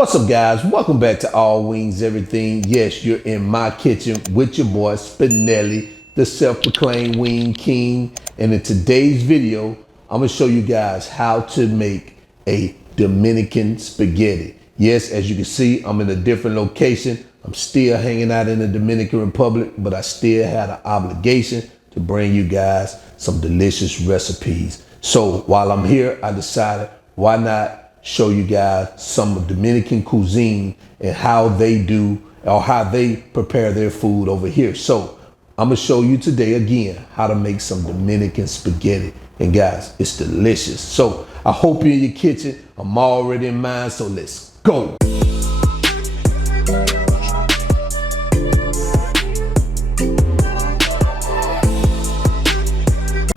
What's up, guys? Welcome back to All Wings Everything. Yes, you're in my kitchen with your boy Spinelli, the self-proclaimed Wing King. And in today's video, I'm gonna show you guys how to make a Dominican spaghetti. Yes, as you can see, I'm in a different location. I'm still hanging out in the Dominican Republic, but I still had an obligation to bring you guys some delicious recipes. So while I'm here, I decided, why not show you guys some Dominican cuisine and how they do or how they prepare their food over here. So I'm gonna show you today again how to make some Dominican spaghetti. And guys, it's delicious. So I hope you're in your kitchen. I'm already in mine, so let's go.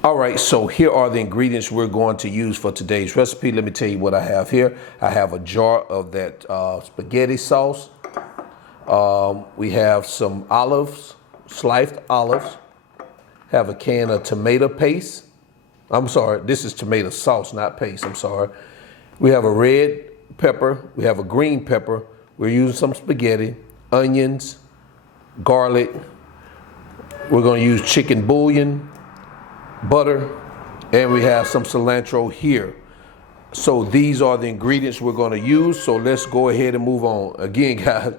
All right, so here are the ingredients we're going to use for today's recipe. Let me tell you what I have here. I have a jar of that spaghetti sauce. We have some olives, sliced olives. Have a can of tomato paste. I'm sorry, this is tomato sauce, not paste, I'm sorry. We have a red pepper, we have a green pepper. We're using some spaghetti, onions, garlic. We're gonna use chicken bouillon, butter, and we have some cilantro here. So these are the ingredients we're going to use. So let's go ahead and move on. Again, guys,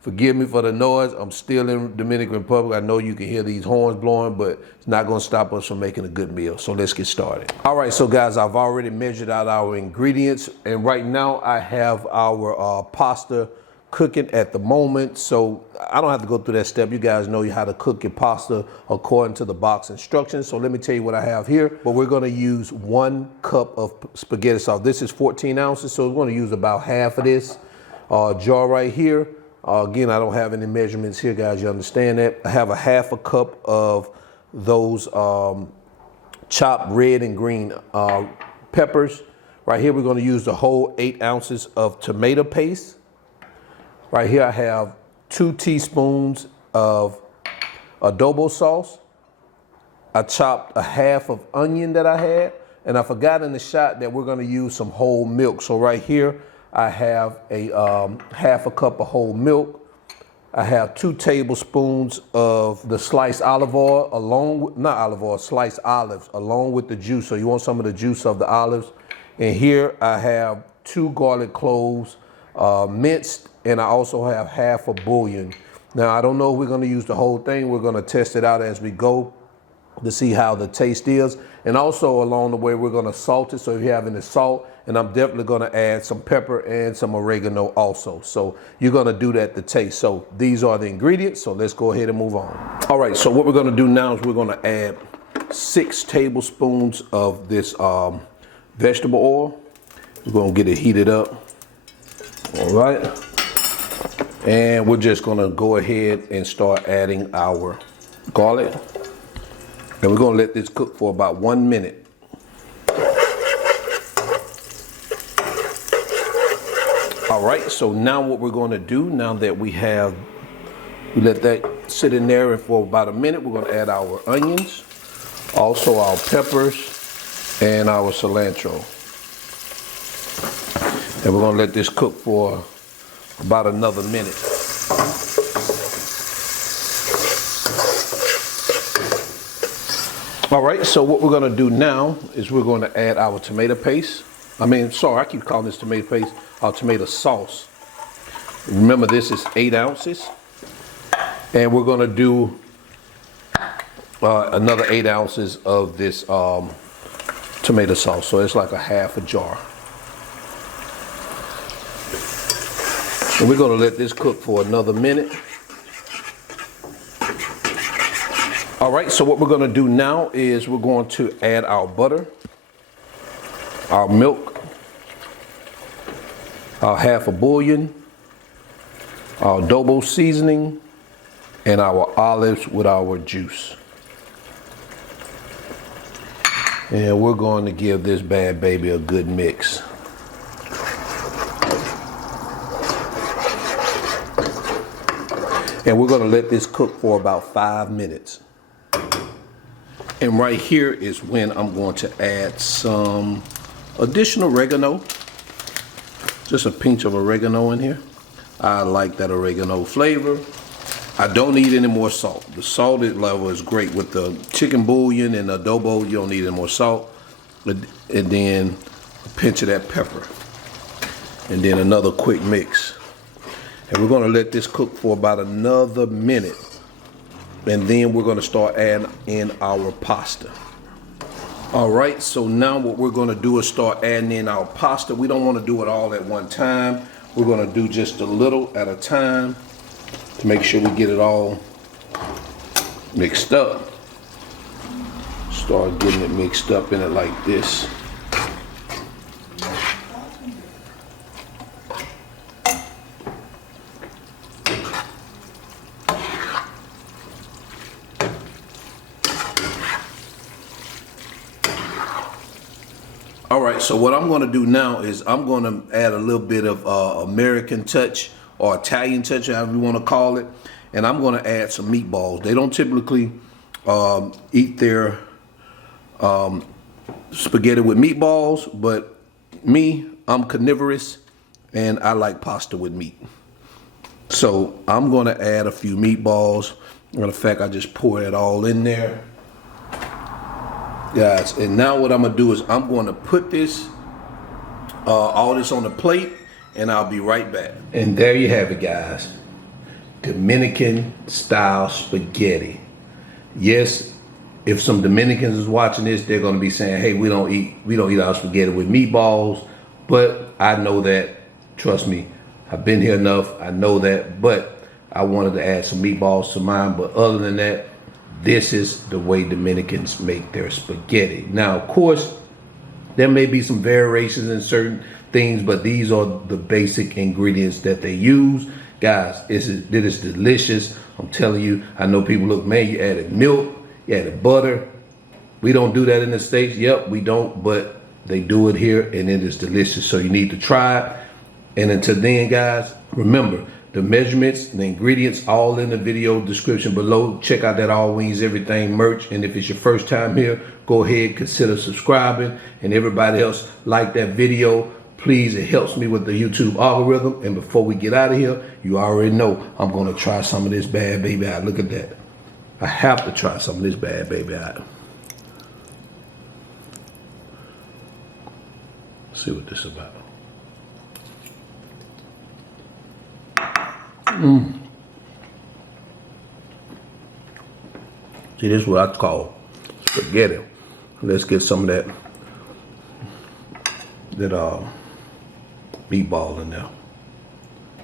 forgive me for the noise. I'm still in Dominican Republic. I know you can hear these horns blowing, but it's not going to stop us from making a good meal. So let's get started. All right, so guys, I've already measured out our ingredients, and right now I have our pasta cooking at the moment, so I don't have to go through that step. You guys know how to cook your pasta according to the box instructions. So let me tell you what I have here. But we're going to use 1 cup of spaghetti sauce. This is 14 ounces, so we're going to use about half of this jar right here. Again, I don't have any measurements here, guys. You understand that? I have a half a cup of those chopped red and green peppers. Right here, we're going to use the whole 8 ounces of tomato paste. Right here I have 2 teaspoons of adobo sauce. I chopped a half of onion that I had, and I forgot in the shot that we're gonna use some whole milk. So right here I have a half a cup of whole milk. I have 2 tablespoons of the sliced olive oil along with, not olive oil, sliced olives along with the juice. So you want some of the juice of the olives. And here I have 2 garlic cloves minced, and I also have half a bouillon. Now, I don't know if we're going to use the whole thing. We're going to test it out as we go to see how the taste is. And also along the way, we're going to salt it. So if you have any salt, and I'm definitely going to add some pepper and some oregano also. So you're going to do that to taste. So these are the ingredients. So let's go ahead and move on. All right, so what we're going to do now is we're going to add 6 tablespoons of this vegetable oil. We're going to get it heated up. All right. And we're just gonna go ahead and start adding our garlic. And we're gonna let this cook for about 1 minute. All right, so now what we're gonna do, now that we let that sit in there for about a minute, we're gonna add our onions, also our peppers, and our cilantro. And we're gonna let this cook for about another minute. All right, so what we're gonna do now is we're gonna add our tomato paste. I keep calling this tomato paste, our tomato sauce. Remember, this is 8 ounces. And we're gonna do another 8 ounces of this tomato sauce. So it's like a half a jar. And we're going to let this cook for another minute. All right, so what we're going to do now is we're going to add our butter, our milk, our half a bouillon, our adobo seasoning, and our olives with our juice. And we're going to give this bad baby a good mix. And we're gonna let this cook for about 5 minutes. And right here is when I'm going to add some additional oregano. just a pinch of oregano in here. I like that oregano flavor. I don't need any more salt. The salted level is great with the chicken bouillon and adobo. You don't need any more salt. And then a pinch of that pepper. And then another quick mix. And we're gonna let this cook for about another minute. And then we're gonna start adding in our pasta. All right, so now what we're gonna do is start adding in our pasta. We don't wanna do it all at one time. We're gonna do just a little at a time to make sure we get it all mixed up. Start getting it mixed up in it like this. All right, so what I'm going to do now is I'm going to add a little bit of American touch or Italian touch, however you want to call it, and I'm going to add some meatballs. They don't typically eat their spaghetti with meatballs, but me, I'm carnivorous, and I like pasta with meat. So I'm going to add a few meatballs. Matter of fact, I just pour it all in there. Guys, and now what I'm gonna do is I'm going to put this all this on the plate, and I'll be right back. And there you have it, guys. Dominican style spaghetti. Yes, if some Dominicans is watching this, they're gonna be saying, hey, we don't eat our spaghetti with meatballs. But I know that, trust me, I've been here enough, I know that, but I wanted to add some meatballs to mine. But other than that, this is the way Dominicans make their spaghetti. Now, of course, there may be some variations in certain things, but these are the basic ingredients that they use. Guys, it is delicious. I'm telling you, I know people look, man, you added milk, you added butter. We don't do that in the States. Yep, we don't, but they do it here, and it is delicious. So you need to try it. And until then, guys, remember, the measurements, the ingredients, all in the video description below. Check out that All Wings Everything merch. And if it's your first time here, go ahead, consider subscribing. And everybody else, like that video. Please, it helps me with the YouTube algorithm. And before we get out of here, you already know I'm going to try some of this bad baby out. Look at that. I have to try some of this bad baby out. Let's see what this is about. See, this is what I call spaghetti. Let's get some of that meatball in there.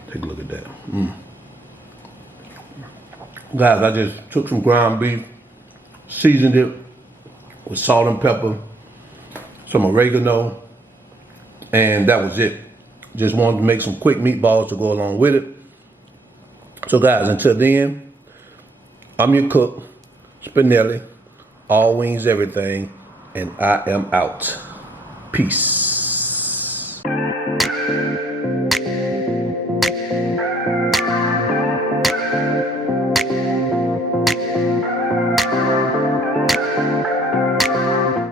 Take a look at that. Guys, I just took some ground beef, seasoned it with salt and pepper, some oregano, and that was it. Just wanted to make some quick meatballs to go along with it. So guys, until then, I'm your cook, Spinelli, All Wings Everything, and I am out. Peace.